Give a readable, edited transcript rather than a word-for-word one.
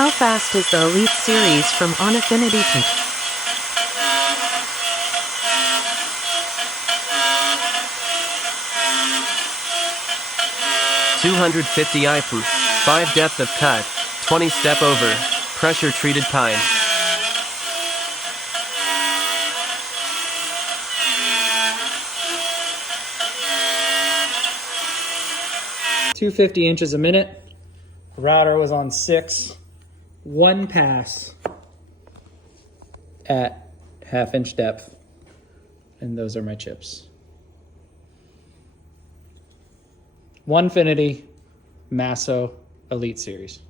How fast is the Elite Series from On Affinity to 250 IPM, 5 depth of cut, 20 step over, pressure treated pine. 250 inches a minute. Router was on 6. 1 pass at 1/2 inch depth. And those are my chips. Onefinity Masso Elite Series.